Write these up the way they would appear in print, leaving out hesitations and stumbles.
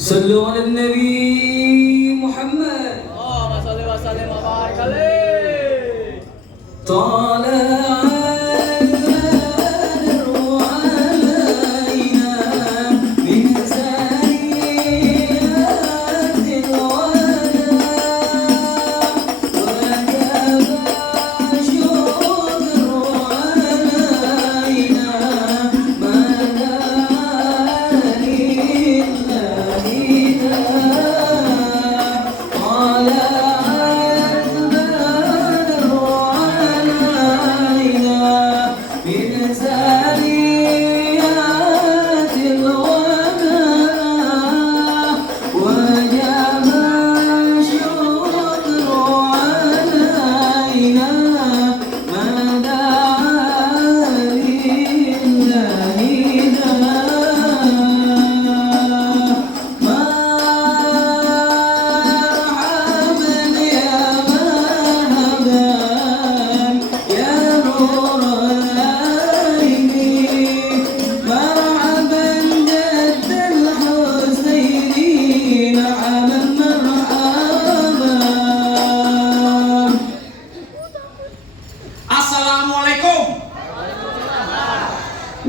صلوا على النبي محمد اللهم صل وسلم وبارك عليه. طالع البدر علينا من ثنيات الوداع وجب الشكر علينا ما دعا لله طالع البدر علينا من ثنيات الوداع وجب الشكر علينا ما دعا لله مرحبا يا مرحبا يا نور العين مرحبا جد الحسين نعم مرحبا. Assalamualaikum.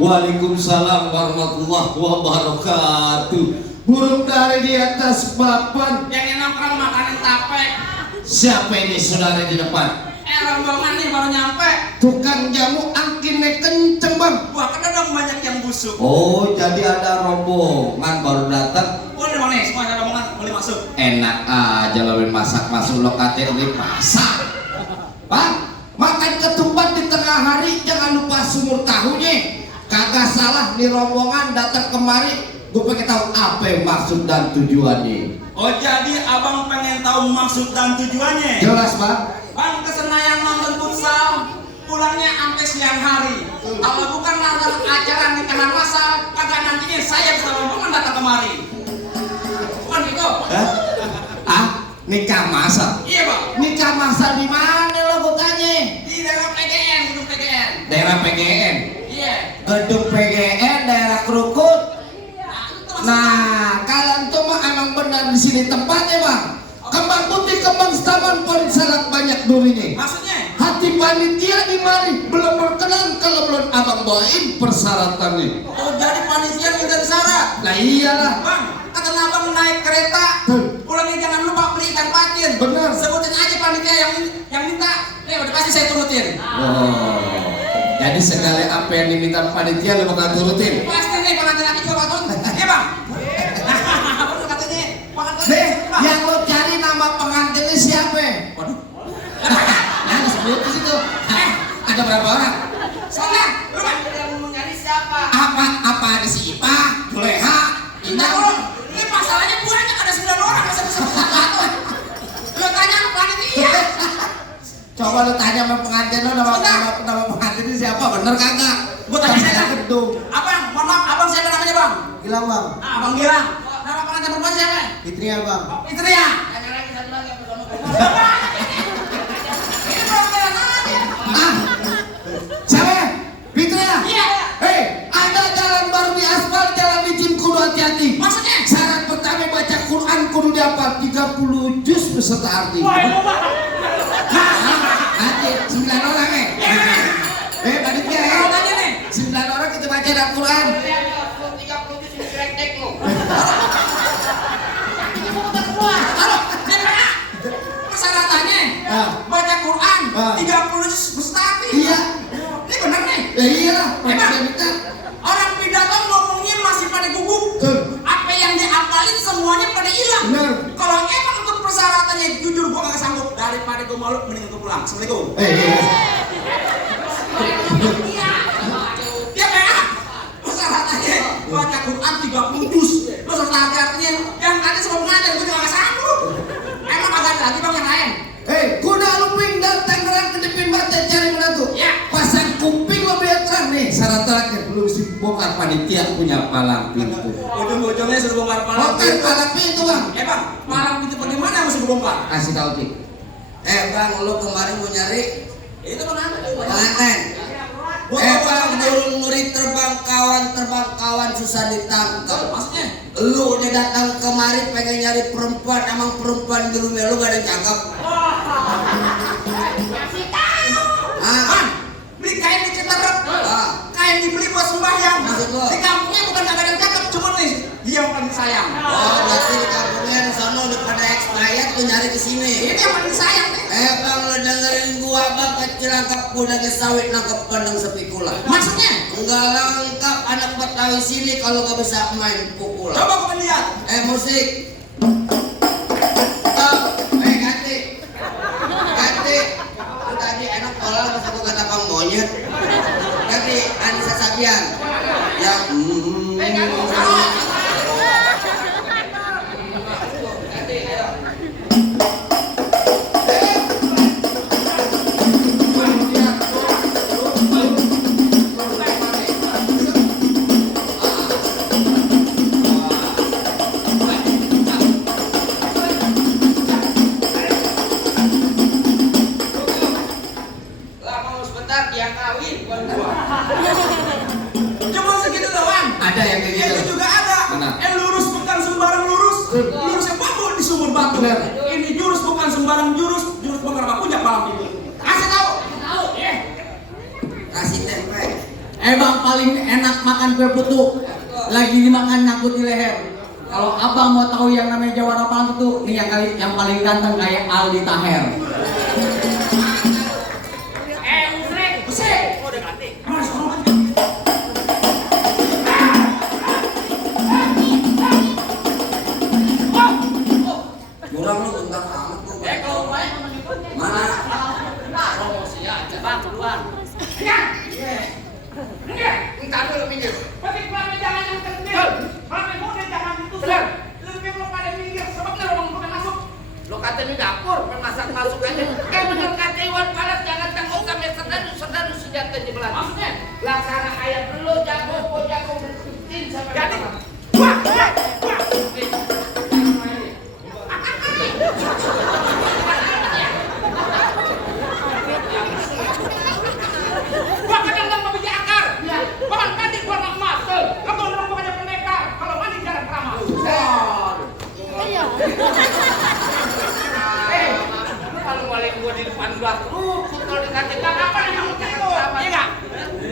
Waalaikumsalam warahmatullahi wabarakatuh. Burung dari di atas papan. Yang enak orang makanin tape. Siapa ini saudara di depan? Rombongan nih baru nyampe. Tukang jamu angkinnya kenceng bang. Wah kan ada banyak yang busuk. Oh jadi ada rombongan baru datang. Boleh mana nih semua ada rombongan boleh masuk. Enak aja lawan masak masuk lokasi di pasar. Bang makan ketupat di tengah hari jangan lupa sumur tahunya. Kagak salah nih rombongan datang kemari. Gue pengen tahu apa yang maksud dan tujuannya. Oh jadi abang pengen tahu maksud dan tujuannya. Jelas bang. Bang kesenangan nonton futsal. Pulangnya sampai siang hari. Kalau bukan nonton acara nikahan masal, kagak nantinya saya sama rombongan datang kemari. Bukan gitu? Nikah masal? Iya bang. Nikah masal di mana lo gue tanya? Di daerah PGN, gedung PGN. Daerah PGN. Iya. Gedung PGN daerah Krukut. Nah, kalau itu mah emang benar di sini tempatnya bang. Kembang putih, kembang setaman pun sangat banyak durinya. Maksudnya? Hati panitia di mari belum berkenan kalau belum abang bawain persyaratannya. Oh jadi panitia minta syarat. Nah iyalah. Bang, kata abang naik kereta, pulangnya jangan lupa beli ikan patin. Benar. Sebutin aja panitia yang minta. Udah pasti saya turutin. Oh, jadi segala apa yang diminta panitia lo bakal turutin. Pasti nih pengantin laki juga bakal. Iya bang. Bener katanya. Deh, yang lo cari nama pengantinnya siapa? Waduh. Nah, sebut di situ. Ada berapa orang? Salah. Lu bang. Yang mau nyari siapa? Apa ada si Ipa, Juleha, Indah. Ini masalahnya banyak ada 9 orang. Masa bisa satu. Lu tanya ke panitia. Coba lu tanya sama pengantin lo nama pengantinnya siapa? Bener kagak? Gua tanya saya. Gedung. Abang, mohon maaf, abang siapa namanya bang? Gilang bang. Ah, abang Gilang. Nama pengantin perempuan siapa? Fitria bang. Oh, istri ya? Ini perempuan aja. Siapa? Fitria? Iya. Hei, ada jalan baru di aspal, jalan licin kudu hati-hati. Maksudnya? Syarat pertama baca Quran kudu dapat 30 juz beserta arti. Nanti 9 orang panitia ya. Kalau tanya nih. 9 orang kita baca Al-Quran. 30 juz direktek lo. Halo, DPA. Persyaratannya baca Quran 30 juz mustahil. Iya. Ini benar nih. Ya iyalah. Emang orang pidato ngomongnya masih pada gugup. Apa yang diapalin semuanya pada hilang. Benar. Kalau emang untuk persyaratannya jujur gua kagak sanggup, daripada gua malu mending gua pulang. Assalamualaikum. Dia kayak persyaratannya baca Quran 30 juz. Beserta artinya yang ada semua pengajar gua juga kagak sanggup. Emang kagak ada lagi bang yang lain. Kuda luping dan Tangerang kedipin bata cari menantu. Ya. Pasang kuping lo biar terang nih. Syarat terakhir belum si bongkar panitia punya palang pintu. Ujung-ujungnya suruh bongkar palang Bongkar palang pintu bang. bang, palang pintu bagaimana yang mesti bongkar? Kasih tahu Tik. Bang, lo kemarin mau nyari Itu pengantin. pengantin. Gua Bang, burung susah ditangkap. Maksudnya? Lu udah datang kemari pengen nyari perempuan, emang perempuan di rumah lu gak ada yang cakep? Man, beli kain di Citerep. Kain dibeli buat sembahyang. Maksud lo? Di kampungnya bukan kagak ada yang cakep, cuma nih dia yang paling sayang. Oh, berarti di kampungnya di sana udah pada expired tuh nyari kesini. Ini yang paling sayang nih. Bang, lo dengerin gua bang, kecil nangkap kuda ke sawit nangkap pandang sepikula. Maksudnya? Enggak lengkap anak Betawi sini kalau gak bisa main pukulan. Coba kau lihat. Musik. Stop. Ganti. Ganti. Lu tadi enak tolong pas aku kata bang monyet. Ganti Anissa Sabian. Yang ganti, ayo. Lah mau sebentar yang kawin bukan gua. Cuma segitu doang. Ada yang kayak gitu. Itu juga ada. Mana? Lurus bukan sembarang lurus. Lurusnya bambu di sumur batu. Bener. Ini jurus bukan sembarang jurus. Jurus bongkar puncak malam itu. Kasih tahu. Kasih tempe. Bang, paling enak makan kue putu. Lagi dimakan nyangkut di leher. Kalau abang mau tahu yang namanya jawara paling itu, nih yang paling ganteng kayak Aldi Taher. Busik. Murah lu bentar amat tuh. Mana? Entar dulu minggir. Tapi kalau jangan yang kecil. Kalau muda jangan ditusuk. Lebih lo pada minggir. Sebabnya orang bukan masuk. Lo kata di dapur, memasak masuk aja. Bener kata Iwan Palat, jangan tanggung kami serdadu senjata jebelan. Maksudnya? Laksana ayat lo jago berkutin sama Jadi. wah. Gua kadang nggak mau biji akar. Bahan tadi gua nggak masuk. Kamu orang bukannya pendekar. Kalau mandi jarang keramas. Kalau mulai gua di depan gua kerukut, kalau dikata apa yang mau cakap sama? Iya nggak?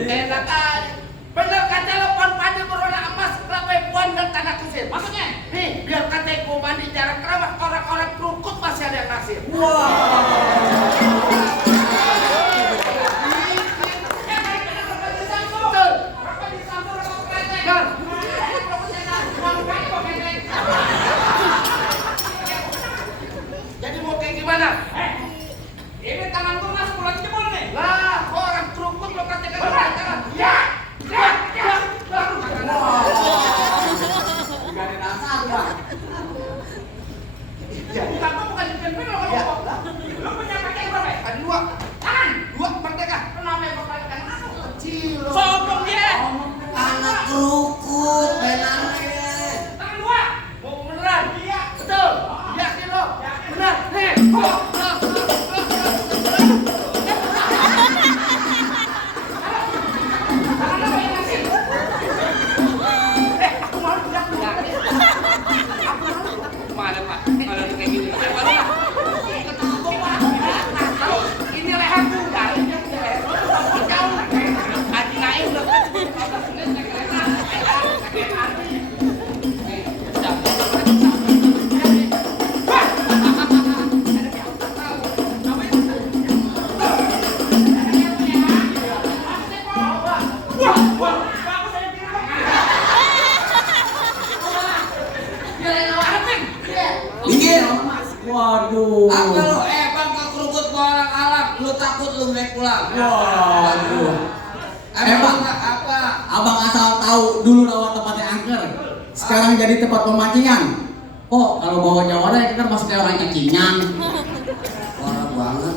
Enak aja. Bener kata lo pohon padi berwarna emas, kelapa puan dan tanah kusir. Maksudnya? Nih, biar kata gua mandi jarang keramas, orang-orang kerukut masih ada yang nasir. Jadi mau kayak gimana? Ini tangan gua masuk pulang jebol nih. Lah, orang kerukut lo katakan jangan. Ya. Bukan gua bukan jempol lo kalau gua. Lo punya pakai berapa? Ada dua. Tangan. Dua merdeka. Kenapa yang bakal kan masuk? Kecil. Sombong dia. Anak kerukut, penangannya. Tangan dua. Mau beneran? Iya. Betul. Yakin lo? Bener. Nih. Mana Pak? Kalau kayak gini. Mana? Ini leher tuh. Jauh. Hati naik udah. Minggir. Waduh. Apa lu? Bang ke kerukut gua orang Arab, lu takut lu naik pulang. Waduh. Emang apa? Abang asal tahu dulu rawa tempatnya angker. Sekarang jadi tempat pemancingan. Oh, kalau bawa jawara ya kan maksudnya orang cacingan. Parah banget.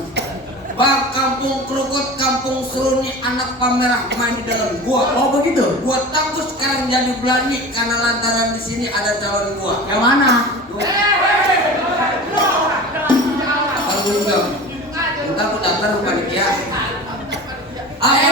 Bang, kampung kerukut, kampung seruni, anak pamerah main di dalam gua. Oh begitu. Gua takut sekarang jadi berani karena lantaran di sini ada calon gua. Yang mana? Kalau gua enggak, entar gua daftar bukan dia.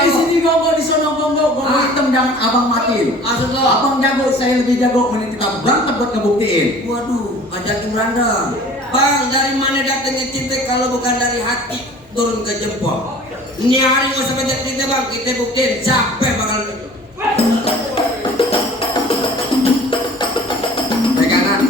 Di sini gonggong di sono gonggong hitam jangan abang matiin. Maksud lo? Abang jago, saya lebih jago, mending kita berantem buat ngebuktiin. Waduh, ajakin berantem. Bang, dari mana datangnya cinta kalau bukan dari hati turun ke jempol? Ini hari nggak usah banyak cinta bang, kita buktiin siapa yang bakal pegangan.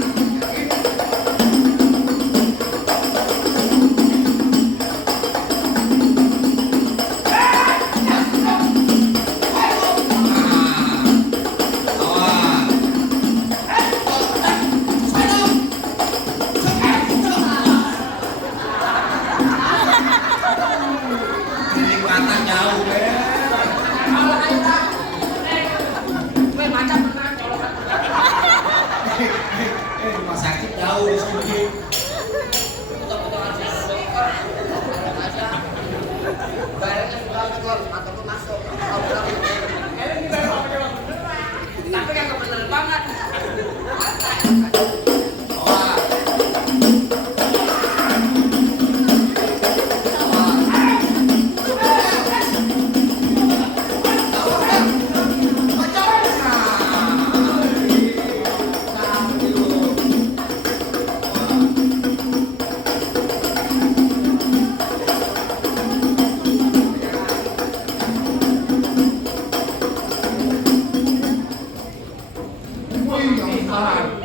Tapi kagak bener banget.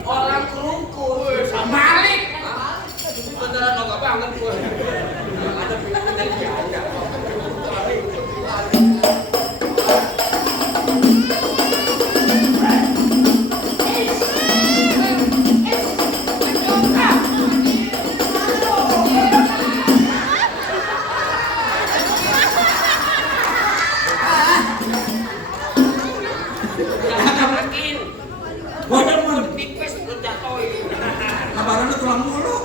Orang kerungkul balik. Beneran lo gak banget gue. Ada pilihan dari dia aja. Kabaran lu tulang mulu.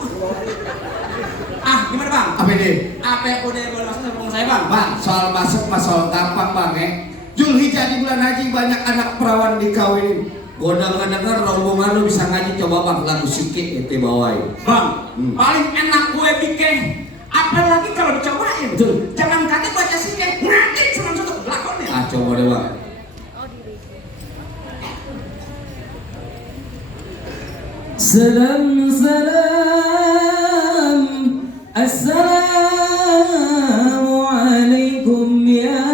Ah, gimana bang? Apa ini? Apa yang udah boleh masuk sama saya bang? Bang, soal masuk masalah gampang bang ya. Zulhijjah di bulan haji banyak anak perawan dikawinin. Gua dengar rombongan lu bisa ngaji, coba bang lagu sikit itu bawain. Bang, paling enak gue bikin. Apalagi kalau dicobain. Betul. Jangan kata baca sikit, ngaji senang satu lakonnya. Ah coba deh bang. سلام سلام السلام عليكم يا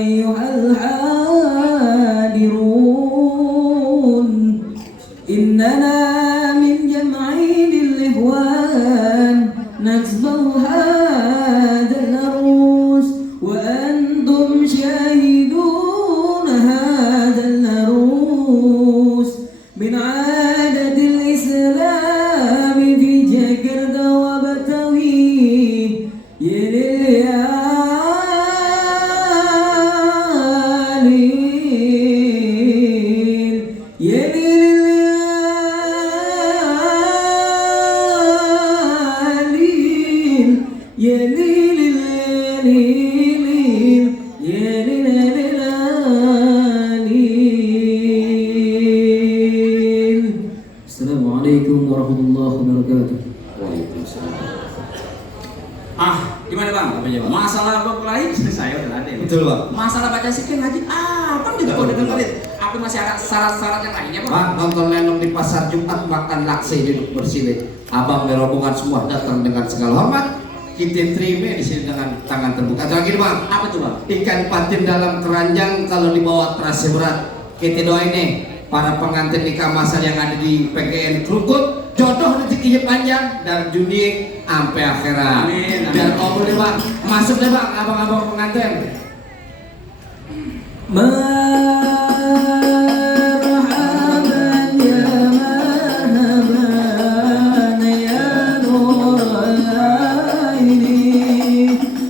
أيها الحاضرون إننا من جمعين الإخوان نسبه هذا العروس وأنتم شاهدون هذا العروس من عادة الإسلام في جاكرتا وبتوي Assalamualaikum warahmatullahi wabarakatuh. Ah, gimana bang? Apa ya, Bang? Masalah gue lain saya udah ada. Betul bang. Masalah baca sikit ngaji, bang juga udah dengerin. Apa masih ada syarat-syarat yang lainnya bang? Bang, nonton lenong di pasar Jumat makan lakse duduk bersih. Abang dan rombongan semua datang dengan segala hormat. Kita terima di sini dengan tangan terbuka. Terakhir bang, Apa tuh bang? ikan patin dalam keranjang kalau dibawa terasa berat. Kita doain nih para pengantin nikah masal yang ada di PGN Krukut, jodoh rezekinya panjang dari dunia sampai akhirat. Amin, amin. Biar kabul deh bang, masuk deh bang, abang-abang pengantin. Marhaban ya marhaban ya nur al-aini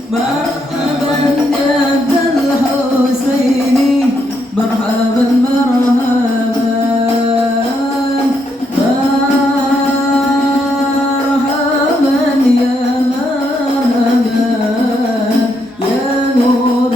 marhaban ya dal husaini marhaban marhaban marhaban ya marhaban ya nur